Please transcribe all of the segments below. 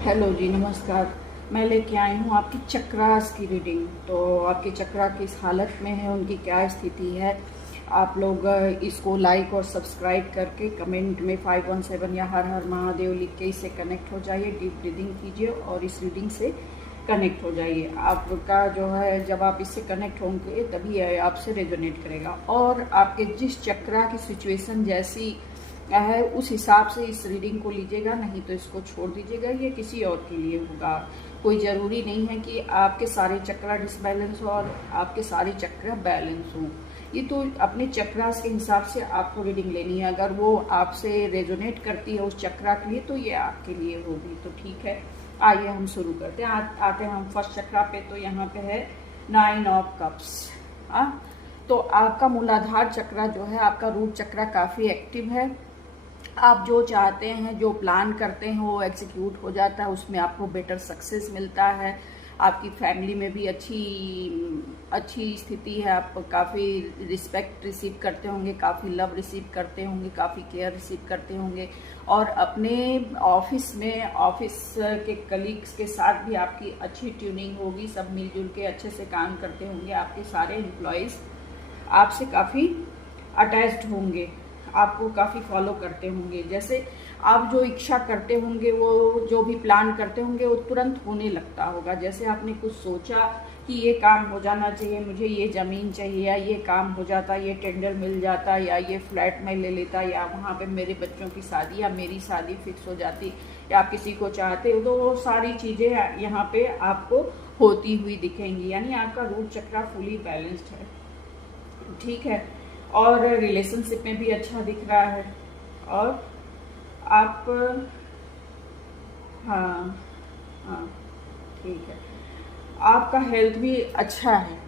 Hello जी, नमस्कार। मैं लेके आई हूँ आपकी चक्रास की रीडिंग। तो आपके चक्रा किस हालत में है, उनकी क्या स्थिति है। आप लोग इसको लाइक और सब्सक्राइब करके कमेंट में 517 या हर हर महादेव लिख के इससे कनेक्ट हो जाइए। डीप ब्रीदिंग कीजिए और इस रीडिंग से कनेक्ट हो जाइए। आपका जो है, जब आप इससे कनेक्ट होंगे तभी आपसे रेजोनेट करेगा। और आपके जिस चक्रा की सिचुएशन जैसी है उस हिसाब से इस रीडिंग को लीजिएगा, नहीं तो इसको छोड़ दीजिएगा। ये किसी और के लिए होगा। कोई ज़रूरी नहीं है कि आपके सारे चक्रा डिसबैलेंस हो और आपके सारे चक्रा बैलेंस हों। ये तो अपने चक्रास के हिसाब से आपको रीडिंग लेनी है। अगर वो आपसे रेजोनेट करती है उस चक्रा के लिए तो ये आपके लिए होगी। तो ठीक है, आइए हम शुरू करते हैं। आते हैं हम फर्स्ट चक्रा पे। तो यहाँ पे है 9 ऑफ कप्स। तो आपका मूलाधार चक्रा जो है, आपका रूट चक्रा काफ़ी एक्टिव है। आप जो चाहते हैं, जो प्लान करते हैं वो एग्जीक्यूट हो जाता है, उसमें आपको बेटर सक्सेस मिलता है। आपकी फैमिली में भी अच्छी स्थिति है। आप काफ़ी रिस्पेक्ट रिसीव करते होंगे, काफ़ी लव रिसीव करते होंगे, काफ़ी केयर रिसीव करते होंगे। और अपने ऑफिस के कलीग्स के साथ भी आपकी अच्छी ट्यूनिंग होगी। सब मिलजुल के अच्छे से काम करते होंगे। आपके सारे एम्प्लॉयज़ आपसे काफ़ी अटैच्ड होंगे, आपको काफ़ी फॉलो करते होंगे। जैसे आप जो इच्छा करते होंगे, वो जो भी प्लान करते होंगे वो तुरंत होने लगता होगा। जैसे आपने कुछ सोचा कि ये काम हो जाना चाहिए, मुझे ये ज़मीन चाहिए, या ये काम हो जाता, ये टेंडर मिल जाता, या ये फ्लैट में ले लेता, या वहाँ पे मेरे बच्चों की शादी या मेरी शादी फिक्स हो जाती, या आप किसी को चाहते हो, तो वो सारी चीज़ें यहाँ पे आपको होती हुई दिखेंगी। यानी आपका रूट चक्रा फुली बैलेंस्ड है। ठीक है। और रिलेशनशिप में भी अच्छा दिख रहा है। और आप, हाँ हाँ, ठीक है, आपका हेल्थ भी अच्छा है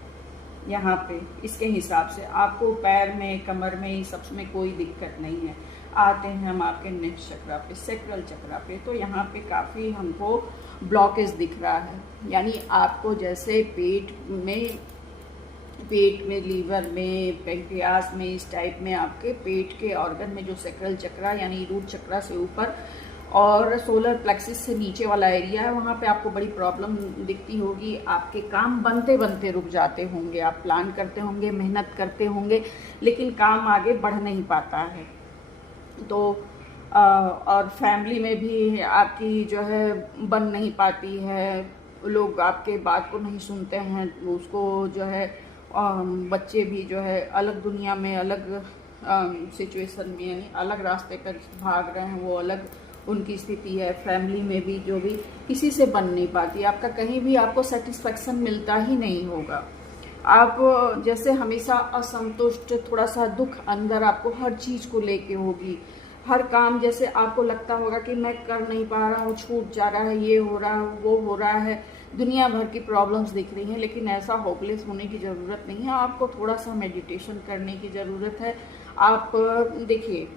यहाँ पे। इसके हिसाब से आपको पैर में, कमर में, इस सब में कोई दिक्कत नहीं है। आते हैं हम आपके नेक्स्ट चक्रा पे, सेक्रल चक्रा पे। तो यहाँ पे काफ़ी हमको ब्लॉकेज दिख रहा है। यानी आपको जैसे पेट में, लीवर में, पेंक्रियास में, इस टाइप में आपके पेट के ऑर्गन में जो सेक्रल चक्रा यानी रूट चक्रा से ऊपर और सोलर प्लेक्सिस से नीचे वाला एरिया है, वहाँ पे आपको बड़ी प्रॉब्लम दिखती होगी। आपके काम बनते बनते रुक जाते होंगे। आप प्लान करते होंगे, मेहनत करते होंगे, लेकिन काम आगे बढ़ नहीं पाता है। तो और फैमिली में भी आपकी जो है बन नहीं पाती है। लोग आपके बात को नहीं सुनते हैं। उसको जो है बच्चे भी जो है अलग दुनिया में, अलग सिचुएशन में, यानी अलग रास्ते पर भाग रहे हैं, वो अलग उनकी स्थिति है। फैमिली में भी जो भी किसी से बन नहीं पाती, आपका कहीं भी आपको सेटिस्फेक्शन मिलता ही नहीं होगा। आप जैसे हमेशा असंतुष्ट, थोड़ा सा दुख अंदर आपको हर चीज़ को लेके होगी। हर काम जैसे आपको लगता होगा कि मैं कर नहीं पा रहा हूँ, छूट जा रहा है, ये हो रहा है, वो हो रहा है, दुनिया भर की प्रॉब्लम्स दिख रही हैं। लेकिन ऐसा होपलेस होने की ज़रूरत नहीं है। आपको थोड़ा सा मेडिटेशन करने की ज़रूरत है। आप देखिए,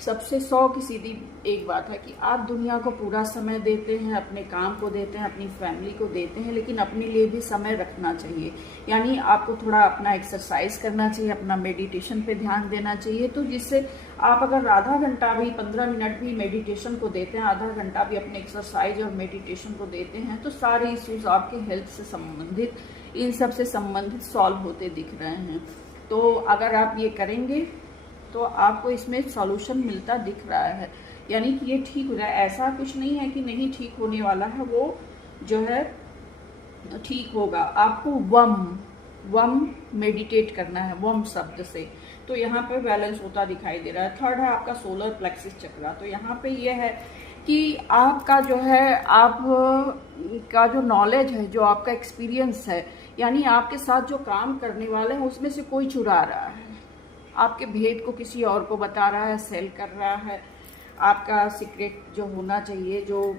सबसे 100 की सीधी एक बात है कि आप दुनिया को पूरा समय देते हैं, अपने काम को देते हैं, अपनी फैमिली को देते हैं, लेकिन अपने लिए भी समय रखना चाहिए। यानी आपको थोड़ा अपना एक्सरसाइज करना चाहिए, अपना मेडिटेशन पे ध्यान देना चाहिए। तो जिससे आप अगर आधा घंटा भी, 15 मिनट भी मेडिटेशन को देते हैं, आधा घंटा भी अपने एक्सरसाइज और मेडिटेशन को देते हैं, तो सारे इश्यूज आपके हेल्थ से संबंधित, इन सब से संबंधित सॉल्व होते दिख रहे हैं। तो अगर आप ये करेंगे तो आपको इसमें सॉल्यूशन मिलता दिख रहा है। यानी कि ये ठीक हो जाए। ऐसा कुछ नहीं है कि नहीं ठीक होने वाला है, वो जो है ठीक होगा। आपको वम मेडिटेट करना है, वम शब्द से। तो यहाँ पे बैलेंस होता दिखाई दे रहा है। थर्ड है आपका सोलर प्लेक्सिस चक्रा। तो यहाँ पे ये है कि आपका जो है, आप का जो नॉलेज है, जो आपका एक्सपीरियंस है, यानी आपके साथ जो काम करने वाले हैं उसमें से कोई चुरा रहा है, आपके भेद को किसी और को बता रहा है, सेल कर रहा है। आपका सीक्रेट जो होना चाहिए, जो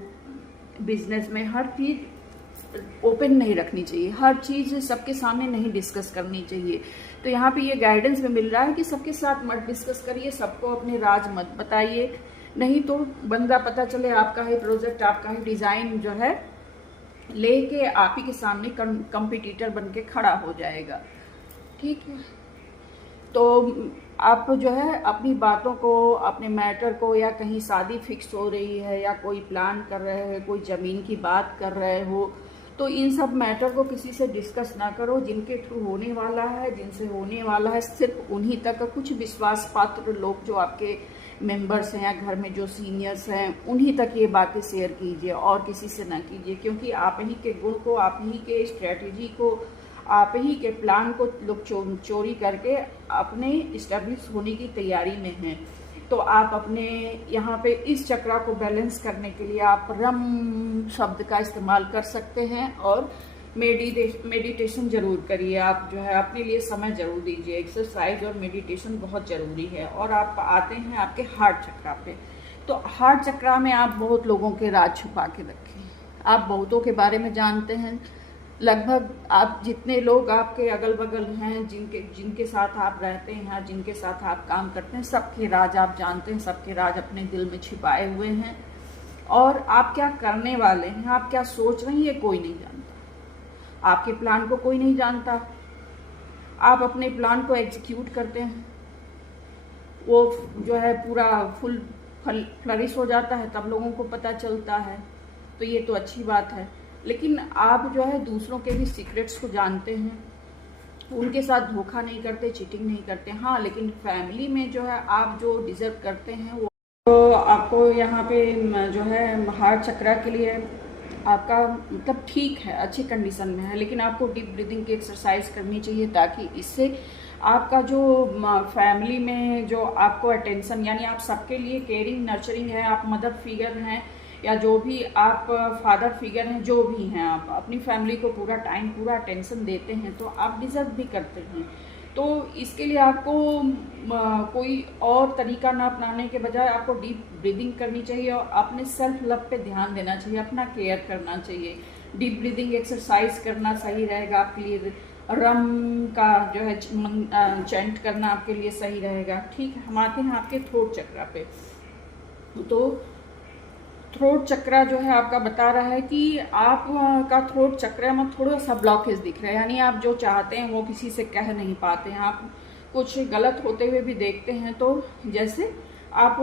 बिजनेस में हर चीज़ ओपन नहीं रखनी चाहिए, हर चीज़ सबके सामने नहीं डिस्कस करनी चाहिए। तो यहाँ पे ये गाइडेंस में मिल रहा है कि सबके साथ मत डिस्कस करिए, सबको अपने राज मत बताइए, नहीं तो बंदा पता चले आपका ही प्रोजेक्ट, आपका ही डिज़ाइन जो है लेके आप ही के सामने कंपटीटर बन के खड़ा हो जाएगा। ठीक है। तो आप जो है अपनी बातों को, अपने मैटर को, या कहीं शादी फिक्स हो रही है या कोई प्लान कर रहे हैं, कोई ज़मीन की बात कर रहे हो, तो इन सब मैटर को किसी से डिस्कस ना करो। जिनके थ्रू होने वाला है, जिनसे होने वाला है, सिर्फ उन्हीं तक का, कुछ विश्वास पात्र लोग जो आपके मेंबर्स हैं या घर में जो सीनियर्स हैं, उन्हीं तक ये बातें शेयर कीजिए और किसी से ना कीजिए। क्योंकि आप ही के गुण को, आप ही के स्ट्रेटजी को, आप ही के प्लान को लोग चोरी करके अपने इस्टेब्लिश होने की तैयारी में हैं। तो आप अपने यहाँ पे इस चक्रा को बैलेंस करने के लिए आप रम शब्द का इस्तेमाल कर सकते हैं और मेडिटेशन जरूर करिए। आप जो है अपने लिए समय जरूर दीजिए। एक्सरसाइज और मेडिटेशन बहुत ज़रूरी है। और आप आते हैं आपके हार्ट चक्रा पे। तो हार्ट चक्रा में आप बहुत लोगों के राज छुपा के रखें। आप बहुतों के बारे में जानते हैं। लगभग आप जितने लोग आपके अगल बगल हैं, जिनके साथ आप रहते हैं, जिनके साथ आप काम करते हैं, सबके राज आप जानते हैं। सबके राज अपने दिल में छिपाए हुए हैं। और आप क्या करने वाले हैं, आप क्या सोच रहे हैं, ये कोई नहीं जानता। आपके प्लान को कोई नहीं जानता। आप अपने प्लान को एग्जीक्यूट करते हैं, वो जो है पूरा फुल फ्लरिश हो जाता है, तब लोगों को पता चलता है। तो ये तो अच्छी बात है। लेकिन आप जो है दूसरों के भी सीक्रेट्स को जानते हैं, उनके साथ धोखा नहीं करते, चीटिंग नहीं करते। हाँ, लेकिन फैमिली में जो है आप जो डिजर्व करते हैं वो, तो आपको यहाँ पे जो है हार्ट चक्रा के लिए आपका मतलब ठीक है, अच्छी कंडीशन में है। लेकिन आपको डीप ब्रीदिंग की एक्सरसाइज करनी चाहिए, ताकि इससे आपका जो फैमिली में जो आपको अटेंशन, यानी आप सबके लिए केयरिंग नर्चरिंग है, आप मदर फिगर हैं या जो भी आप फादर फिगर हैं, जो भी हैं, आप अपनी फैमिली को पूरा टाइम, पूरा अटेंशन देते हैं, तो आप डिजर्व भी करते हैं। तो इसके लिए आपको कोई और तरीका ना अपनाने के बजाय आपको डीप ब्रीदिंग करनी चाहिए और अपने सेल्फ लव पे ध्यान देना चाहिए, अपना केयर करना चाहिए। डीप ब्रीदिंग एक्सरसाइज करना सही रहेगा आपके लिए। रम का जो है चैंट करना आपके लिए सही रहेगा। ठीक है, हम आते हैं आपके थ्रोट चक्रा पे। तो थ्रोट चक्रा जो है आपका बता रहा है कि आप का थ्रोट चक्र में थोड़ा सा ब्लॉकेज दिख रहा है, यानी आप जो चाहते हैं वो किसी से कह नहीं पाते हैं। आप कुछ गलत होते हुए भी देखते हैं, तो जैसे आप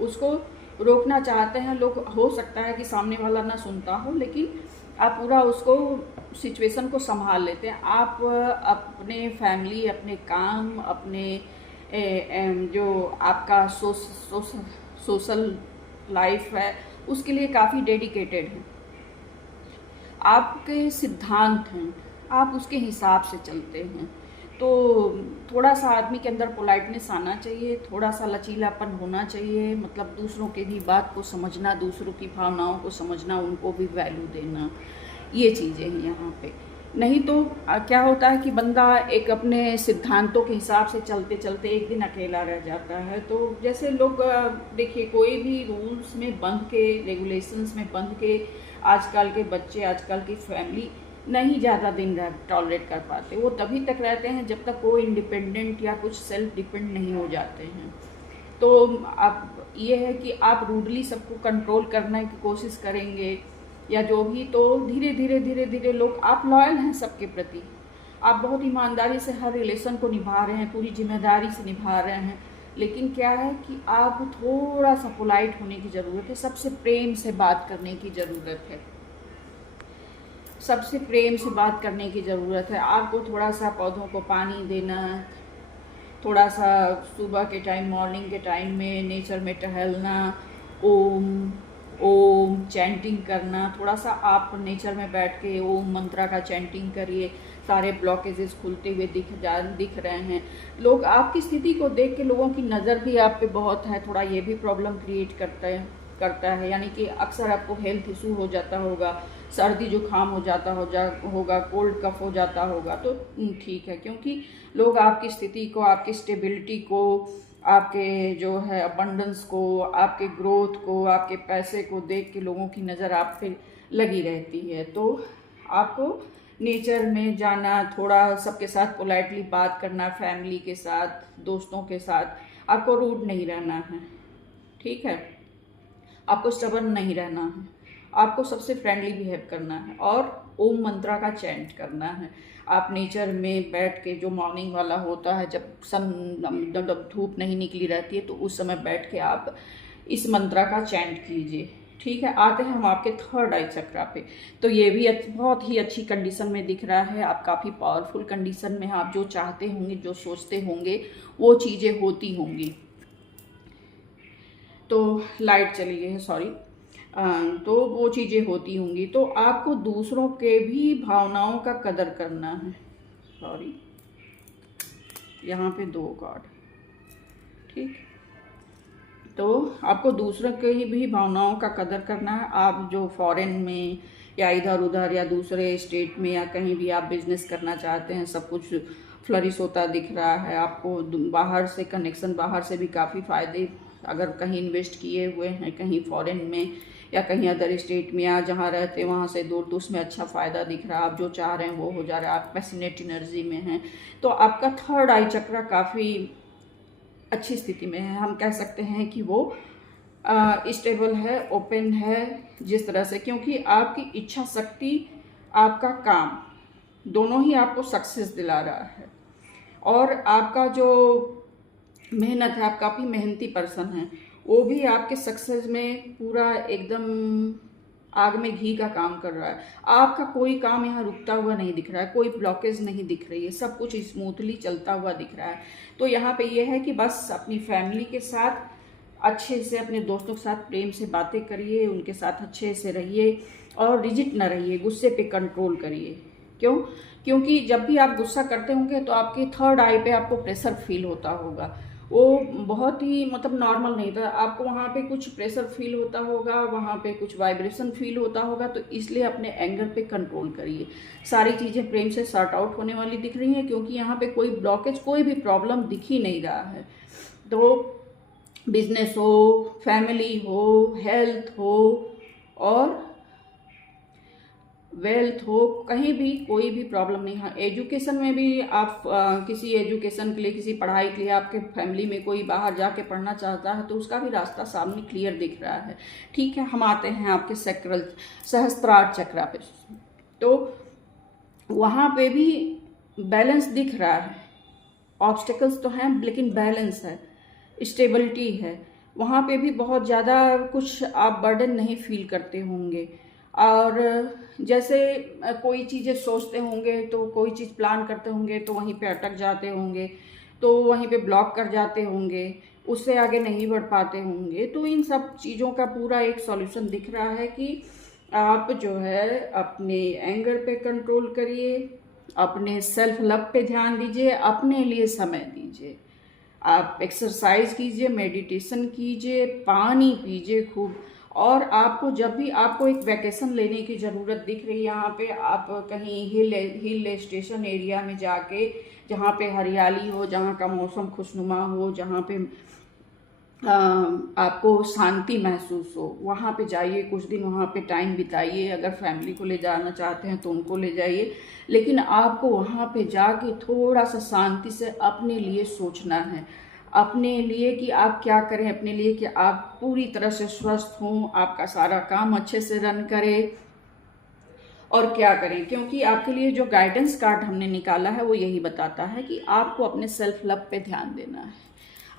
उसको रोकना चाहते हैं। लोग, हो सकता है कि सामने वाला ना सुनता हो, लेकिन आप पूरा उसको सिचुएशन को संभाल लेते हैं। आप अपने फैमिली, अपने काम, अपने जो आपका सोशल लाइफ है, उसके लिए काफ़ी डेडिकेटेड हैं। आपके सिद्धांत हैं, आप उसके हिसाब से चलते हैं। तो थोड़ा सा आदमी के अंदर पोलाइटनेस आना चाहिए, थोड़ा सा लचीलापन होना चाहिए, मतलब दूसरों के भी बात को समझना, दूसरों की भावनाओं को समझना, उनको भी वैल्यू देना, ये चीज़ें हैं यहाँ पे। नहीं तो क्या होता है कि बंदा एक अपने सिद्धांतों के हिसाब से चलते चलते एक दिन अकेला रह जाता है। तो जैसे लोग, देखिए, कोई भी रूल्स में बंध के, रेगुलेशंस में बंध के आजकल के बच्चे, आजकल की फैमिली नहीं ज़्यादा दिन टॉलरेट कर पाते। वो तभी तक रहते हैं जब तक वो इंडिपेंडेंट या कुछ सेल्फ डिपेंड नहीं हो जाते हैं। तो आप, ये है कि आप रूडली सबको कंट्रोल करने की कोशिश करेंगे या जो भी, तो धीरे धीरे लोग, आप लॉयल हैं सबके प्रति, आप बहुत ईमानदारी से हर रिलेशन को निभा रहे हैं, पूरी जिम्मेदारी से निभा रहे हैं। लेकिन क्या है कि आप थोड़ा सा पोलाइट होने की ज़रूरत है, सबसे प्रेम से बात करने की ज़रूरत है, सबसे प्रेम से बात करने की ज़रूरत है। आपको थोड़ा सा पौधों को पानी देना, थोड़ा सा सुबह के टाइम, मॉर्निंग के टाइम में नेचर में टहलना, ओम ओम चैंटिंग करना, थोड़ा सा आप नेचर में बैठ के ओम मंत्रा का चैंटिंग करिए। सारे ब्लॉकेजेस खुलते हुए दिख रहे हैं। लोग आपकी स्थिति को देख के, लोगों की नज़र भी आप पे बहुत है, थोड़ा ये भी प्रॉब्लम क्रिएट करता है। यानी कि अक्सर आपको हेल्थ इशू हो जाता होगा, सर्दी जुकाम हो जाता होगा, कोल्ड कफ हो जाता होगा। तो ठीक है, क्योंकि लोग आपकी स्थिति को, आपकी स्टेबिलिटी को, आपके जो है अबंडेंस को, आपके ग्रोथ को, आपके पैसे को देख के लोगों की नज़र आप पे लगी रहती है। तो आपको नेचर में जाना, थोड़ा सबके साथ पोलाइटली बात करना, फैमिली के साथ, दोस्तों के साथ, आपको रूड नहीं रहना है, ठीक है, आपको स्टबर्न नहीं रहना है, आपको सबसे फ्रेंडली बिहेव करना है। और ओम मंत्रा का चैंट करना है। आप नेचर में बैठ के, जो मॉर्निंग वाला होता है, जब जब धूप नहीं निकली रहती है, तो उस समय बैठ के आप इस मंत्रा का चैंट कीजिए। ठीक है, आते हैं हम आपके थर्ड आई चक्रा पे। तो ये भी बहुत ही अच्छी कंडीशन में दिख रहा है, आप काफ़ी पावरफुल कंडीशन में हैं। आप जो चाहते होंगे, जो सोचते होंगे, वो चीज़ें होती होंगी। तो लाइट चली गई है, सॉरी। तो वो चीज़ें होती होंगी। तो आपको दूसरों के भी भावनाओं का कदर करना है। सॉरी, यहाँ पे 2 कार्ड। ठीक, तो आपको दूसरों के भी भावनाओं का कदर करना है। आप जो फॉरेन में या इधर उधर या दूसरे स्टेट में या कहीं भी आप बिजनेस करना चाहते हैं, सब कुछ फ्लरिश होता दिख रहा है आपको। बाहर से कनेक्शन, बाहर से भी काफ़ी फ़ायदे, अगर कहीं इन्वेस्ट किए हुए हैं कहीं फॉरेन में या कहीं अदर स्टेट में, या जहाँ रहते हैं वहाँ से दूर, तो उसमें अच्छा फ़ायदा दिख रहा है। आप जो चाह रहे हैं वो हो जा रहा है। आप पैसिनेट एनर्जी में हैं। तो आपका थर्ड आई चक्रा काफ़ी अच्छी स्थिति में है। हम कह सकते हैं कि वो स्टेबल है, ओपन है, जिस तरह से, क्योंकि आपकी इच्छा शक्ति, आपका काम, दोनों ही आपको सक्सेस दिला रहा है। और आपका जो मेहनत है, आप काफ़ी मेहनती पर्सन हैं, वो भी आपके सक्सेस में पूरा एकदम आग में घी का काम कर रहा है। आपका कोई काम यहाँ रुकता हुआ नहीं दिख रहा है, कोई ब्लॉकेज नहीं दिख रही है, सब कुछ स्मूथली चलता हुआ दिख रहा है। तो यहाँ पे ये है कि बस अपनी फैमिली के साथ अच्छे से, अपने दोस्तों के साथ प्रेम से बातें करिए, उनके साथ अच्छे से रहिए और रिजिड न रहिए, गुस्से पे कंट्रोल करिए। क्यों? क्योंकि जब भी आप गुस्सा करते होंगे तो आपके थर्ड आई पे आपको प्रेशर फील होता होगा। वो बहुत ही मतलब नॉर्मल नहीं था, आपको वहाँ पे कुछ प्रेशर फील होता होगा, वहाँ पे कुछ वाइब्रेशन फील होता होगा। तो इसलिए अपने एंगर पे कंट्रोल करिए। सारी चीज़ें प्रेम से सॉर्ट आउट होने वाली दिख रही हैं, क्योंकि यहाँ पे कोई ब्लॉकेज, कोई भी प्रॉब्लम दिख ही नहीं रहा है। तो बिजनेस हो, फैमिली हो, हेल्थ हो और वेल्थ हो, कहीं भी कोई भी प्रॉब्लम नहीं है। एजुकेशन में भी आप किसी एजुकेशन के लिए, किसी पढ़ाई के लिए आपके फैमिली में कोई बाहर जाके पढ़ना चाहता है, तो उसका भी रास्ता सामने क्लियर दिख रहा है। ठीक है, हम आते हैं आपके सैक्रल सहस्त्रार चक्रा पे। तो वहाँ पे भी बैलेंस दिख रहा है। ऑब्स्टिकल्स तो हैं लेकिन बैलेंस है, स्टेबिलिटी है। वहाँ पे भी बहुत ज़्यादा कुछ आप बर्डन नहीं फील करते होंगे। और जैसे कोई चीज़ें सोचते होंगे, तो कोई चीज़ प्लान करते होंगे तो वहीं पे अटक जाते होंगे, तो वहीं पे ब्लॉक कर जाते होंगे, उससे आगे नहीं बढ़ पाते होंगे। तो इन सब चीज़ों का पूरा एक सॉल्यूशन दिख रहा है कि आप जो है अपने एंगर पे कंट्रोल करिए, अपने सेल्फ लव पे ध्यान दीजिए, अपने लिए समय दीजिए, आप एक्सरसाइज कीजिए, मेडिटेशन कीजिए, पानी पीजिए खूब। और आपको जब भी आपको एक वैकेशन लेने की ज़रूरत दिख रही है, यहाँ पे आप कहीं हिल स्टेशन एरिया में जाके, जहाँ पे हरियाली हो, जहाँ का मौसम खुशनुमा हो, जहाँ पे आपको शांति महसूस हो, वहाँ पे जाइए, कुछ दिन वहाँ पे टाइम बिताइए। अगर फैमिली को ले जाना चाहते हैं तो उनको ले जाइए, लेकिन आपको वहाँ पे जाके थोड़ा सा शांति से अपने लिए सोचना है, अपने लिए कि आप क्या करें, अपने लिए कि आप पूरी तरह से स्वस्थ हों, आपका सारा काम अच्छे से रन करे और क्या करें। क्योंकि आपके लिए जो गाइडेंस कार्ड हमने निकाला है वो यही बताता है कि आपको अपने सेल्फ लव पे ध्यान देना है।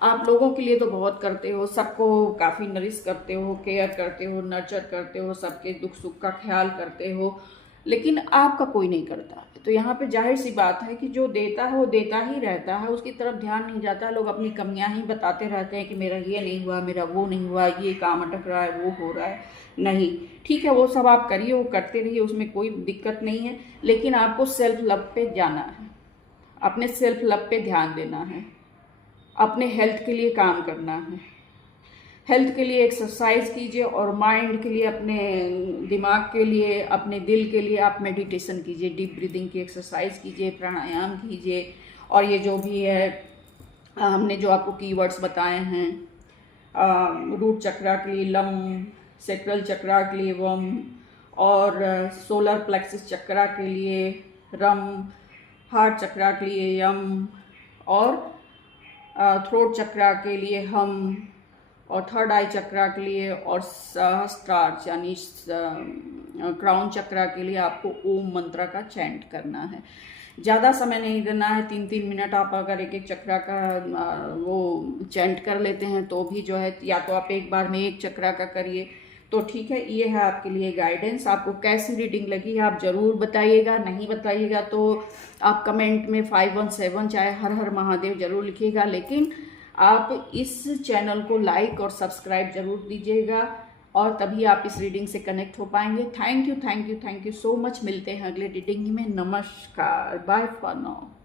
आप लोगों के लिए तो बहुत करते हो, सबको काफ़ी नरिश करते हो, केयर करते हो, नर्चर करते हो, सबके दुख सुख का ख्याल करते हो, लेकिन आपका कोई नहीं करता। तो यहाँ पे जाहिर सी बात है कि जो देता है वो देता ही रहता है, उसकी तरफ ध्यान नहीं जाता। लोग अपनी कमियां ही बताते रहते हैं कि मेरा ये नहीं हुआ, मेरा वो नहीं हुआ, ये काम अटक रहा है, वो हो रहा है। नहीं, ठीक है, वो सब आप करिए, वो करते रहिए, उसमें कोई दिक्कत नहीं है। लेकिन आपको सेल्फ लव पे जाना है, अपने सेल्फ लव पे ध्यान देना है, अपने हेल्थ के लिए काम करना है। हेल्थ के लिए एक्सरसाइज कीजिए और माइंड के लिए, अपने दिमाग के लिए, अपने दिल के लिए आप मेडिटेशन कीजिए, डीप ब्रीदिंग की एक्सरसाइज कीजिए, प्राणायाम कीजिए। और ये जो भी है हमने जो आपको कीवर्ड्स बताए हैं, रूट चक्रा के लिए लम, सैक्रल चक्रा के लिए वम, और सोलर प्लेक्सस चक्रा के लिए रम, हार्ट चक्रा के लिए यम, और थ्रोट चक्रा के लिए हम, और थर्ड आई चक्रा के लिए और सहस्त्रार यानी क्राउन चक्रा के लिए आपको ओम मंत्र का चैंट करना है। ज़्यादा समय नहीं देना है, 3-3 मिनट आप अगर एक एक चक्रा का वो चैंट कर लेते हैं तो भी जो है, या तो आप एक बार में एक चक्रा का करिए तो ठीक है। ये है आपके लिए गाइडेंस। आपको कैसी रीडिंग लगी है आप ज़रूर बताइएगा, नहीं बताइएगा तो आप कमेंट में 517 चाहे हर हर महादेव जरूर लिखिएगा। लेकिन आप इस चैनल को लाइक और सब्सक्राइब जरूर दीजिएगा और तभी आप इस रीडिंग से कनेक्ट हो पाएंगे। Thank you so much. मिलते हैं अगले रीडिंग में। नमस्कार, बाय फॉर नाउ।